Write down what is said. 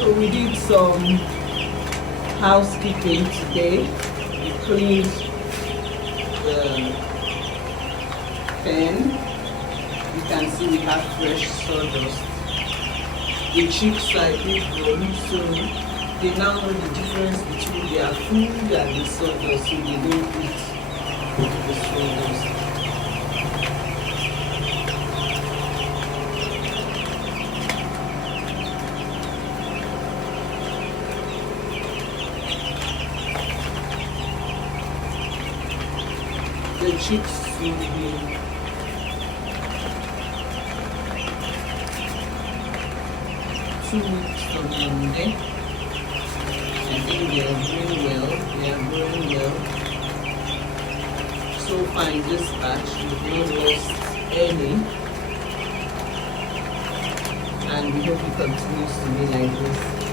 So we did some housekeeping today. We cleaned the pen. You can see we have fresh sawdust. The chicks are big grown, so they now know the difference between their food and the sawdust, so they don't eat the sawdust. The chicks will be 2 weeks from Monday. I think they are doing well. They are growing well. So far in this batch, we've not lost any. And we hope it continues to be like this.